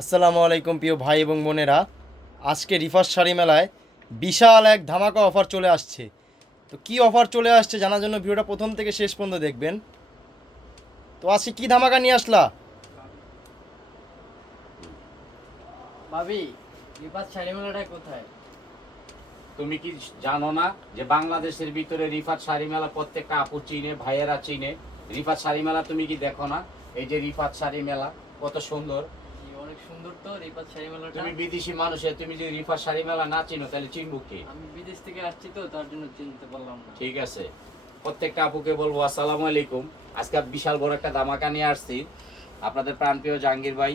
আসসালামু আলাইকুম প্রিয় ভাই এবং বোনেরা। আজকে রিফার শাড়ি মেলায় বিশাল এক ধামাকা অফার চলে আসছে। তো কি অফার চলে আসছে জানার জন্য ভিডিওটা প্রথম থেকে শেষ পর্যন্ত দেখবেন। তো আজকে কি ধামাকা নিয়ে আসলা? ভাবি, রিফাত শাড়ি মেলাটা কোথায়? তুমি কি জানো না যে বাংলাদেশের ভিতরে রিফাত শাড়ি মেলা প্রত্যেকটা আপু চিনে, ভাইয়েরা চিনে। রিফাত শাড়ি মেলা তুমি কি দেখো না? এই যে রিফাত শাড়ি মেলা কত সুন্দর। অনেক সুন্দর তো রিফাত শাড়ি মেলাটা। তুমি বিদেশি মানুষের, তুমি যদি রিফাত শাড়ি মেলা না চিনো তাহলে চিনবো কি? আমি বিদেশ থেকে আসছি তো, তার জন্য চিনতে পারলাম না। ঠিক আছে, প্রত্যেকটা আপুকে বলবো আসসালামু আলাইকুম। আজকে বিশাল বড় একটা ধামাকা নিয়ে আসছি আপনাদের প্রাণপ্রিয় জাহাঙ্গীর ভাই।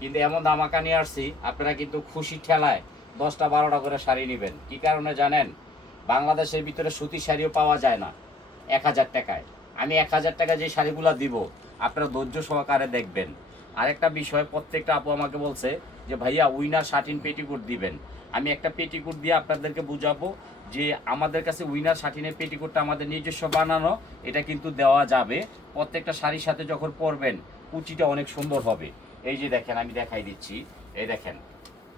কিন্তু এমন ধামাকা নিয়ে আসছি আপনারা কিন্তু খুশি ঠেলায় 10টা 12টা করে শাড়ি নেবেন। কি কারণে জানেন? বাংলাদেশের ভিতরে সুতির শাড়িও পাওয়া যায় না 1000 টাকায়। আমি 1000 টাকা যে শাড়িগুলো দিব আপনারা ধৈর্য সহকারে দেখবেন। আরেকটা বিষয়, প্রত্যেকটা আপু আমাকে বলছে যে ভাইয়া উইনার শাটিন পেটিকোট দিবেন। আমি একটা পেটিকোট দিয়ে আপনাদেরকে বুঝাবো যে আমাদের কাছে উইনার শাটিনের পেটিকোটটা আমাদের নিজস্ব বানানো, এটা কিন্তু দেওয়া যাবে। প্রত্যেকটা শাড়ির সাথে যখন পরবেন কুচিটা অনেক সুন্দর হবে। এই যে দেখেন, আমি দেখাই দিচ্ছি, এই দেখেন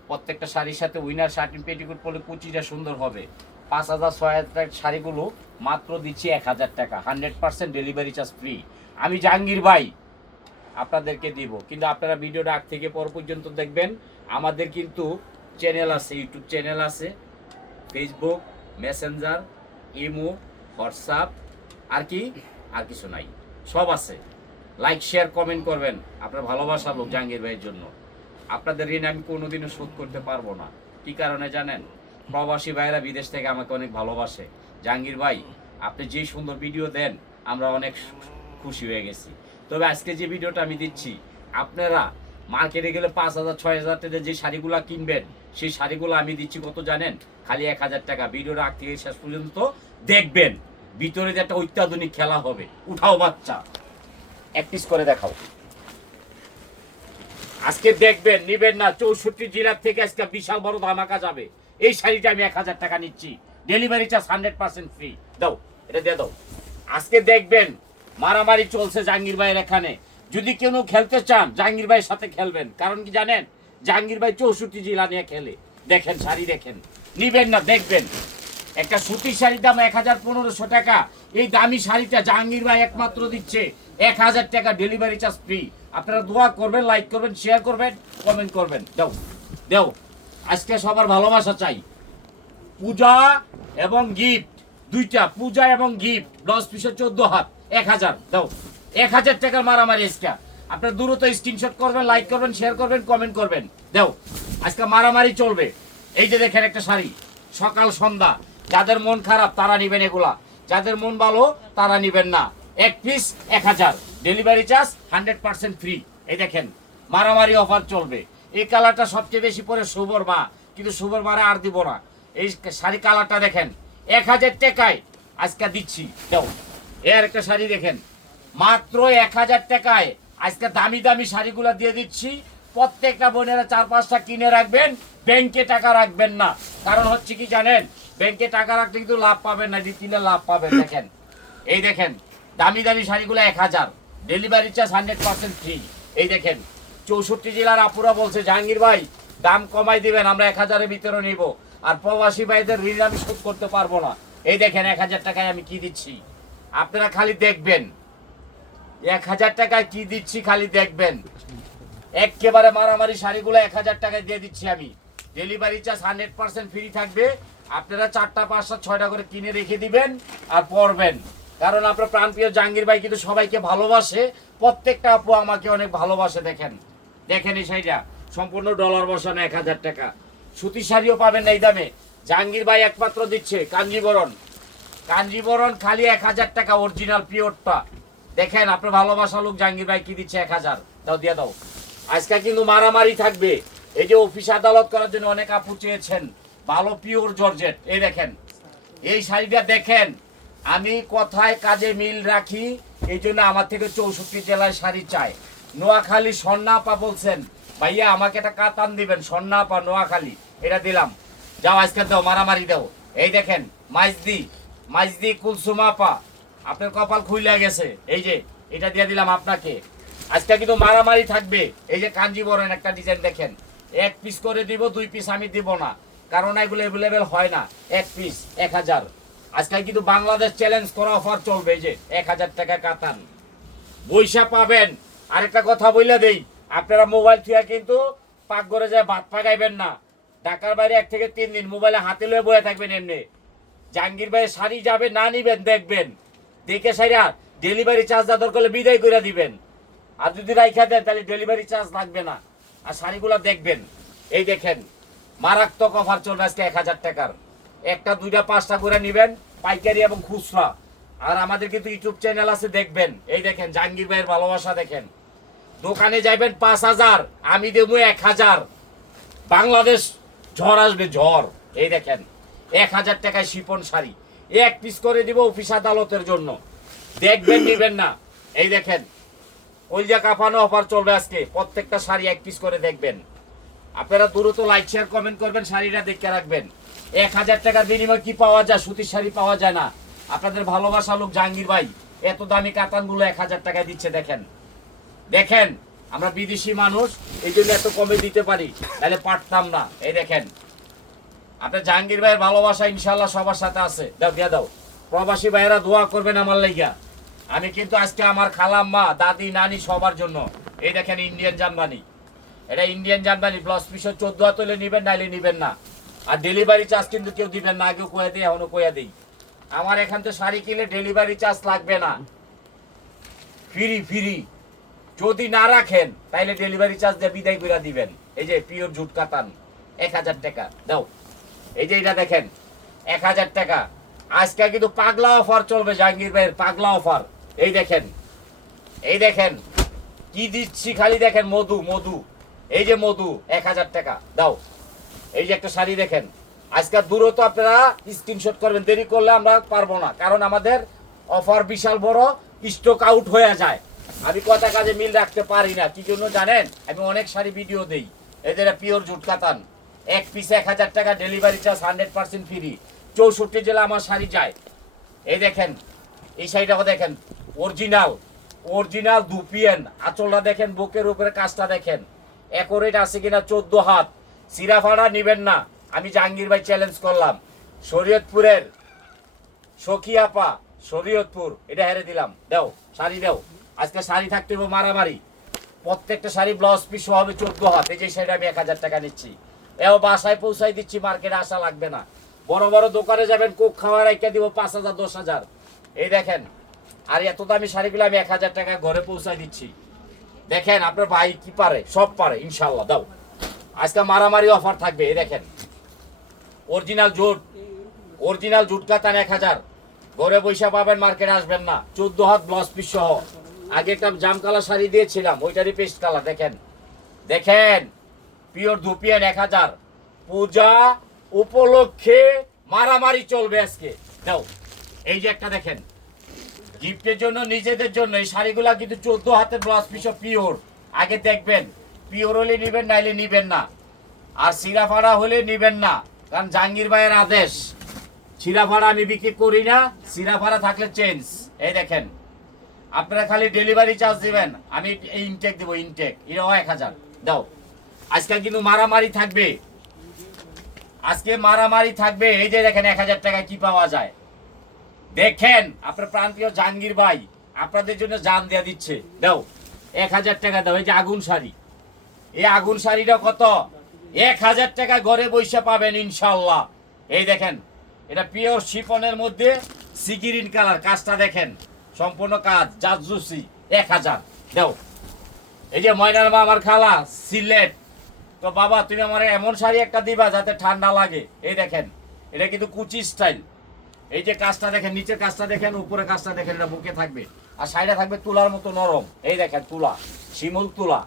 প্রত্যেকটা শাড়ির সাথে উইনার শাটিন পেটিকোট পরলে কুচিটা সুন্দর হবে। 5000 6000 শাড়িগুলো মাত্র দিচ্ছি 1000 টাকা, 100% ডেলিভারি চার্জ ফ্রি। আমি জাহাঙ্গীর ভাই আপনাদেরকে দিব, কিন্তু আপনারা ভিডিওটা আগ থেকে পর পর্যন্ত দেখবেন। আমাদের কিন্তু চ্যানেল আছে, ইউটিউব চ্যানেল আছে, ফেসবুক, মেসেঞ্জার, ইমো, হোয়াটসঅ্যাপ, আর কিছু নাই, সব আছে। লাইক শেয়ার কমেন্ট করবেন। আপনার ভালোবাসা লোক জাহাঙ্গীর ভাইয়ের জন্য। আপনাদের ঋণ আমি কোনোদিনও শোধ করতে পারবো না। কি কারণে জানেন? প্রবাসী ভাইয়েরা বিদেশ থেকে আমাকে অনেক ভালোবাসে। জাহাঙ্গীর ভাই আপনি যে সুন্দর ভিডিও দেন আমরা অনেক খুশি হয়ে গেছি। তবে আজকে যে ভিডিওটা আমি দিচ্ছি, আপনারা মার্কেটে গেলে 5000 6000 টাকা যে শাড়িগুলো কিনবেন, সেই শাড়িগুলো আমি দিচ্ছি কত জানেন? খালি 1000 টাকা। ভিডিওটা আগ থেকে শেষ পর্যন্ত দেখবেন। ভিতরে যে একটা অত্যাধুনিক খেলা হবে। উঠাও বাচ্চা, এক পিস করে দেখাও। আজকে দেখবেন, নিবেন না। 64 জেলার থেকে আজকে বিশাল বড় ধামাকা যাবে। এই শাড়িটা আমি 1000 টাকা নিচ্ছি, ডেলিভারি চার্জ 100% ফ্রি। দাও, এটা দিয়ে দাও। আজকে দেখবেন মারামারি চলছে জাহাঙ্গীর ভাইয়ের এখানে। যদি কেউ খেলতে চান জাহাঙ্গীর ভাইয়ের সাথে খেলবেন। কারণ কি জানেন? জাহাঙ্গীর ভাই 64 জেলা নিয়ে খেলে। দেখেন শাড়ি, দেখেন, নিবেন না, দেখবেন। একটা সুতির শাড়ির দাম 1500 টাকা। এই দামি শাড়িটা জাহাঙ্গীর ভাই একমাত্র দিচ্ছে 1000 টাকা, ডেলিভারি চার্জ ফ্রি। আপনারা দোয়া করবেন, লাইক করবেন, শেয়ার করবেন, কমেন্ট করবেন। দাও দাও, আজকে সবার ভালোবাসা চাই। পূজা এবং গিফট দুইটা, পূজা এবং গিফট 10 পিসে 14 হাত, 1000 দাও। 1000 টাকার মারামারি আজকে। আপনারা দ্রুত স্ক্রিনশট করবেন, লাইক করবেন, শেয়ার করবেন, কমেন্ট করবেন। দাও, আজকে মারামারি চলবে। এই যে দেখেন একটা শাড়ি, সকাল সন্ধ্যা। যাদের মন খারাপ তারা নিবেন এগুলা, যাদের মন ভালো তারা নিবেন না। এক পিস 1000, ডেলিভারি চার্জ 100% ফ্রি। এই দেখেন মারামারি অফার চলবে। এই কালারটা সবচেয়ে বেশি পরে শুভর মা, কিন্তু শুভর মারে আর দিব না। এই শাড়ি কালারটা দেখেন 1000 টাকায় আজকে দিচ্ছি। দাও, এর একটা শাড়ি দেখেন মাত্র 1000 টাকায় আজকে দামি দামি শাড়িগুলো দিয়ে দিচ্ছি। প্রত্যেকটা বোনেরা 4-5টা কিনে রাখবেন, ব্যাংকে টাকা রাখবেন না। কারণ হচ্ছে কি জানেন? ব্যাংকে টাকা রাখলে কিন্তু লাভ পাবেন না, দিলে লাভ পাবেন। দেখেন, এই দেখেন দামি দামি শাড়িগুলো 1000, ডেলিভারি চার্জ 100% ফ্রি। এই দেখেন 64 জেলার আপুরা বলছে জাহাঙ্গীর ভাই দাম কমাই দিবেন, আমরা 1000-এর ভিতরে নিব। আর প্রবাসী ভাইদের ঋণ আমি শোধ করতে পারবো না। এই দেখেন 1000 টাকায় আমি কি দিচ্ছি, আপনারা খালি দেখবেন। 1000 টাকায় কি দিচ্ছি খালি দেখবেন। একেবারে মারামারি শাড়িগুলো 1000 টাকায় দিয়ে দিচ্ছি আমি। ডেলিভারি চার্জ 100% ফ্রি থাকবে। আপনারা 4টা 5টা 6টা করে কিনে রেখে দিবেন আর পরবেন। কারণ আপনার প্রাণপ্রিয় জাহাঙ্গীর ভাই কিন্তু সবাইকে ভালোবাসে। প্রত্যেকটা আপু আমাকে অনেক ভালোবাসে। দেখেন, দেখেন এই শাড়িটা সম্পূর্ণ ডলার বসানো 1000 টাকা। সুতি শাড়িও পাবেন না এই দামে। জাহাঙ্গীর ভাই একমাত্র দিচ্ছে কাঞ্জিবরণ। কাঞ্জিবরণ খালি 1000 টাকা, অরিজিনাল পিওরটা। দেখেন আপনার ভালোবাসা লোক জাহাঙ্গীর ভাই কি দিচ্ছে 1000। দাও, দিয়ে দাও। আজকে কিন্তু মারামারি থাকবে। এই যে অফিস আদালত করার জন্য অনেক আপু চেয়েছেন ভালো পিওর জর্জেট। এই দেখেন এই শাড়িটা দেখেন। আমি কথায় কাজে মিল রাখি, এই জন্য আমার থেকে 64 জেলায় শাড়ি চাই। নোয়াখালী স্বর্ণাপা বলছেন ভাইয়া আমাকে একটা কাতান দিবেন, স্বর্ণাপা নোয়াখালী, এটা দিলাম। যাও আজকে দাও, মারামারি দাও। এই দেখেন মাইজদি কুলসুমাপা, আপনার কপাল খুইলা গেছে। এই যে এটা দিয়ে দিলাম আপনাকে। আজকে কিন্তু মারামারি থাকবে। এই যে কাঞ্জিবরম একটা ডিজাইন দেখেন, এক পিস করে দিব, 2 পিস আমি দিব না, কারণ এগুলো অ্যাভেলেবেল হয় না। এক পিস 1000। আজকে কিন্তু বাংলাদেশ চ্যালেঞ্জ করা অফার চলবে। এই যে 1000 টাকা কাতান বৈশা পাবেন। আরেকটা কথা বইলা দেই, আপনারা মোবাইল থেকে কিন্তু পাকঘরে যায় ভাত পাকাইবেন না। ঢাকার বাইরে 1 থেকে 3 দিন মোবাইলে হাতে লয়ে বয়ে থাকবেন এমনি। জাহাঙ্গীর ভাই শাড়ি যাবে না নিবেন, দেখবেন দেখে সাইরা ডেলিভারি চার্জ দরকার করলে বিদায় করে দিবেন। আর যদি রাইখা দেন তাহলে ডেলিভারি চার্জ লাগবে না। আর শাড়িগুলো দেখবেন, এই দেখেন মারাত্মক অফার চলবে আজকে 1000 টাকার। একটা 2টা 5টা করে নেবেন, পাইকারি এবং খুচরা। আর আমাদের কিন্তু ইউটিউব চ্যানেল আছে, দেখবেন। এই দেখেন জাহাঙ্গীর ভাইয়ের ভালোবাসা দেখেন। দোকানে যাইবেন 5000, আমি দেবো 1000। বাংলাদেশ ঝড় আসবে, ঝড়। এই দেখেন 1000 টাকায় শিপন শাড়ি এক পিস করে দিব অফিস আদালতের জন্য, দেখবেন নিবেন না। এই দেখেন কলজা কাঁপানো অফার চলবে আজকে, প্রত্যেকটা শাড়ি এক পিস করে দেখবেন। আপনারা দ্রুত লাইক শেয়ার কমেন্ট করবেন, শাড়িটা দেখে রাখবেন। 1000 টাকার বিনিময়ে কি পাওয়া যায়? সুতির শাড়ি পাওয়া যায় না। আপনাদের ভালোবাসা লোক জাহাঙ্গীর ভাই এত দামি কাতানগুলো 1000 টাকায় দিচ্ছে। দেখেন দেখেন, আমরা বিদেশি মানুষ, এই জন্য এত কমে দিতে পারি, তাহলে পারতাম না। এই দেখেন আপনার জাহাঙ্গীর ভাইয়ের ভালোবাসা ইনশাল্লাহ সবার সাথে আছে। দাও দিয়ে দাও। প্রবাসী ভাইয়েরা দোয়া করবেন আমার লাইগা। আমি কিন্তু আজকে আমার খালাম্মা, দাদি, নানি সবার জন্য। এই দেখেন ইন্ডিয়ান জামদানি, এটা ইন্ডিয়ান জামদানি। ব্লাউজ পিস 14 হাত হলে নিবেন, নাইলে নিবেন না। আর ডেলিভারি চার্জ কিন্তু কেউ দিবেন না, আগেও কয়ে দিই, এখনো কয়ে দিই। আমার এখান থেকে শাড়ি কিনলে ডেলিভারি চার্জ লাগবে না, ফ্রি ফ্রি। যদি না রাখেন তাইলে ডেলিভারি চার্জ দিয়ে বিদায় করে দিবেন। এই যে পিওর জুট কাতান 1000 টাকা দাও। এই যে এটা দেখেন 1000 টাকা। আজকে কিন্তু পাগলা অফার চলবে, জাহাঙ্গীর ভাইয়ের পাগলা অফার। এই দেখেন, এই দেখেন কি দিচ্ছি, খালি দেখেন মধু মধু। এই যে মধু 1000 টাকা দাও। এই যে একটা শাড়ি দেখেন, আজকে দ্রুত আপনারা স্ক্রিনশট করবেন, দেরি করলে আমরা পারবো না, কারণ আমাদের অফার বিশাল বড়, স্টক আউট হয়ে যায়। আমি কথা কাজে মিল রাখতে পারি না, কি জন্য জানেন? আমি অনেক শাড়ি ভিডিও দেই। এদের পিওর জুট কাতান এক পিস 1000 টাকা, ডেলিভারি চার্জ 100% ফ্রি। 64 জেলা আমার শাড়ি যায়। এই দেখেন এই শাড়িটা দেখেন, অরিজিনাল অরিজিনাল দুপিয়েন। আঁচলটা দেখেন, বুকের উপরে কাজটা দেখেন, অ্যাকোরেট আছে কিনা। 14 হাত। সিরাফাড়া নিবেন না, আমি জাহাঙ্গীর ভাই চ্যালেঞ্জ করলাম। শরীয়তপুরের সখী আপা, শরীয়তপুর, এটা হেরে দিলাম। দাও শাড়ি দাও। আজকে শাড়ি থাকতে হবে মারামারি। প্রত্যেকটা শাড়ি ব্লাউজ পিস হবে 14 হাত। এই যে শাড়িটা আমি 1000 টাকা নিচ্ছি, এও বাসায় পৌঁছাই দিচ্ছি, মার্কেটে আসা লাগবে না। বড় বড় দোকানে যাবেন, কোক খাওয়ার রাইখা দিব 5000 10,000। এই দেখেন, আর এত দামি শাড়িগুলো আমি 1000 টাকা ঘরে পৌঁছাই দিচ্ছি। দেখেন আপনার ভাই কি পারে, সব পারে ইনশাল্লাহ। দাও আজকে মারামারি অফার থাকবে। এই দেখেন অরিজিনাল জুট, অরিজিনাল জুট কাতান 1000। ঘরে পয়সা পাবেন, মার্কেটে আসবেন না। 14 হাত ব্লাউজ পিস সহ। আগে একটা জাম কালার শাড়ি দিয়েছিলাম, ওইটারই পেস্ট কালার। দেখেন দেখেন পিওর ধুপিয়ান 1000। পূজা উপলক্ষে মারামারি চলবে আজকে। দাও এই যে একটা দেখেন, গিফটের জন্য, নিজেদের জন্য। এই শাড়িগুলা কিন্তু 14 হাতের ব্লাউজ পিস পিওর। আগে দেখবেন, পিওর হলে নিবেন, নাইলে নিবেন না। আর সিরাফাড়া হলে নিবেন না, কারণ জাহাঙ্গীর ভাইয়ের আদেশ। সিরাফাড়া আমি বিক্রি করি না, সিরাফাড়া থাকলে চেঞ্জ। এই দেখেন আপনারা খালি ডেলিভারি চার্জ দিবেন, আমি এই ইনটেক দেবো, ইনটেক। এটাও 1000। দাও আজকাল কিন্তু মারামারি থাকবে, আজকে মারামারি থাকবে। এই যে দেখেন 1000 টাকা কি পাওয়া যায়। দেখেন আপনার প্রান্তীয় জাহাঙ্গীর ভাই আপনাদের জন্য জান দেয়া দিচ্ছে। দাও 1000 টাকা দাও। এই যে আগুন শাড়ি, এই আগুন শাড়িটা কত? 1000 টাকা ঘরে বসে পাবেন ইনশাল্লাহ। এই দেখেন এটা পিওর শিফনের মধ্যে সিগিরিন কালার, কাজটা দেখেন সম্পূর্ণ কাজ জাজুসি। 1000 দাও। এই যে ময়নার মা আমার খালা সিলেট, তো বাবা তুমি আমার এমন শাড়ি একটা দিবা যাতে ঠান্ডা লাগে। এই দেখেন এটা কিন্তু কুচি স্টাইল। এই যে কাজটা দেখেন, নিচের কাজটা দেখেন, উপরে কাজটা দেখেন, এটা বুকে থাকবে। আর শাড়িটা থাকবে তুলার মতো নরম। এই দেখেন তুলা, শিমুল তুলা।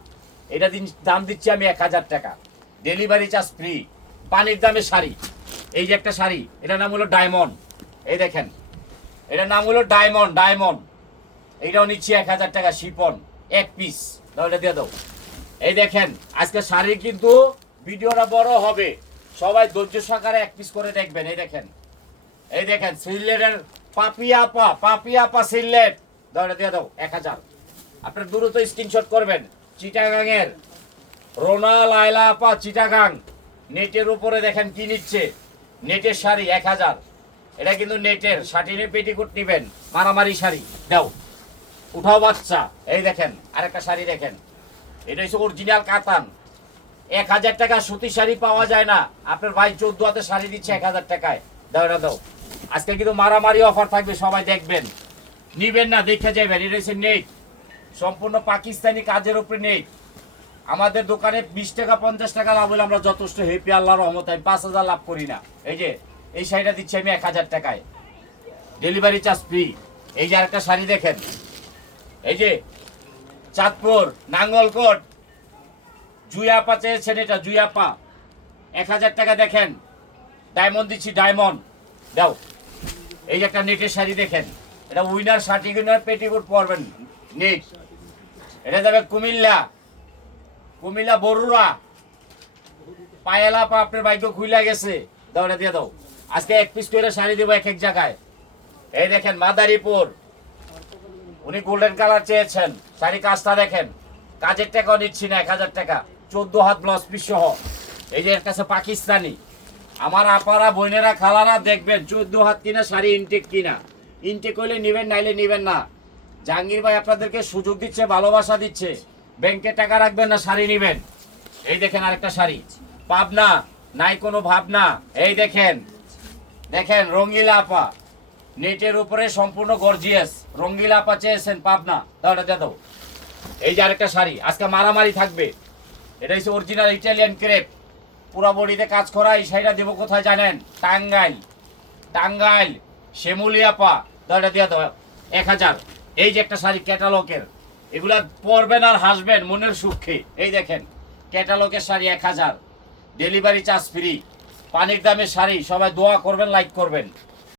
এটা দাম দিচ্ছি আমি 1000 টাকা, ডেলিভারি চার্জ ফ্রি। পানির দামে শাড়ি। এই যে একটা শাড়ি, এটার নাম হলো ডায়মন্ড। এই দেখেন এটার নাম হলো ডায়মন্ড, ডায়মন্ড। এইটাও নিচ্ছি 1000 টাকা, শিপন এক পিস। দাও এটা দিয়ে দাও। এই দেখেন আজকে শাড়ি কিন্তু ভিডিওটা বড় হবে, সবাই ধৈর্য সহকারে এক পিস করে দেখবেন। এই দেখেন, এই দেখেন সিলেটের পাপিয়াপা, পাপিয়াপা সিলেট। দাও এটা দিয়ে দাও 1000। আপনার দ্রুত স্ক্রিনশট করবেন। চিটাগাংয়ের রোনা লায়লা আপা চিটাগাং, নেটের উপরে দেখেন কি নিচ্ছে, নেটের শাড়ি 1000। এটা কিন্তু নেটের শাটিনে পেটিকোট নিবেন, মারামারি শাড়ি দাও, উঠাও বাচ্চা। এই দেখেন আরেকটা শাড়ি দেখেন, এটা হচ্ছে অরিজিনাল কাতান। 1000 টাকা সুতি শাড়ি পাওয়া যায় না, আপনার ভাই 14 হাতে শাড়ি দিচ্ছে 1000 টাকায়। দাও এটা দাও। আজকে কিন্তু মারামারি অফার থাকবে, সবাই দেখবেন, নিবেন না দেখে যাবেন। এটা হচ্ছে নেট, সম্পূর্ণ পাকিস্তানি কাজের উপরে নেট। আমাদের দোকানে 20 টাকা 50 টাকা লাভ হলে আমরা যথেষ্ট হ্যাপি, আল্লাহর রহমতে। আমি 5000 লাভ করি না। এই যে এই শাড়িটা দিচ্ছি আমি 1000 টাকায়, ডেলিভারি চার্জ ফ্রি। এই যে আরেকটা শাড়ি দেখেন, এই যে চাঁদপুর নাঙ্গলকোট জুয়াপা চেয়েছেন, এটা জুয়াপা 1000 টাকা। দেখেন ডায়মন্ড দিচ্ছি, ডায়মন্ড দাও। এই যে একটা নেটের শাড়ি দেখেন, এটা উইনার শার্টি উইনার পেটিকোট পরবেন নেট। এটা যাবে কুমিল্লা, কুমিল্লা বরুড়া পায়েলা পা, আপনার ভাগ্য খুইলা গেছে। দাও এটা দিয়ে দাও। আজকে 1 পিস করে শাড়ি দেবো এক এক জায়গায়। এই দেখেন মাদারীপুর, উনি গোল্ডেন কালার চেয়েছেন, শাড়ি কাজটা দেখেন, কাজের টাকাও নিচ্ছি না, 1000 টাকা 14 হাত ব্লাউজ পিস সহ। এই যে এর কাছে পাকিস্তানি, আমার আপারা বোনেরা খালারা দেখবেন 14 হাত কিনা শাড়ি ইনটেক কিনা, ইনটেক হইলে নিবেন, নাইলে নিবেন না। জাহাঙ্গীর ভাই আপনাদেরকে সুযোগ দিচ্ছে, ভালোবাসা দিচ্ছে, ব্যাংকে টাকা রাখবেন না, শাড়ি নিবেন। এই দেখেন আরেকটা শাড়ি, পাবনা, নাই কোনো ভাবনা। এই দেখেন, দেখেন রঙ্গিলা আপা, নেটের উপরে সম্পূর্ণ গর্জিয়াস, রঙ্গিলা আপা চেয়েছেন পাবনা, দাও দিয়ে দাও। এই যে আরেকটা শাড়ি, আজকে মারামারি থাকবে। এটা হচ্ছে অরিজিনাল ইটালিয়ান ক্রেপ, পুরো বডিতে কাজ করা। এই শাড়িটা দেবো কোথায় জানেন? টাঙ্গাইল, টাঙ্গাইল শ্যামলিয়া পা, দাও দিয়ে দাও 1000। এই যে একটা শাড়ি ক্যাটালগের, এগুলা পরবেন আর হাসবেন মনের সুখে। এই দেখেন ক্যাটালগের শাড়ি 1000, ডেলিভারি চার্জ ফ্রি, পানির দামের শাড়ি। সবাই দোয়া করবেন, লাইক করবেন।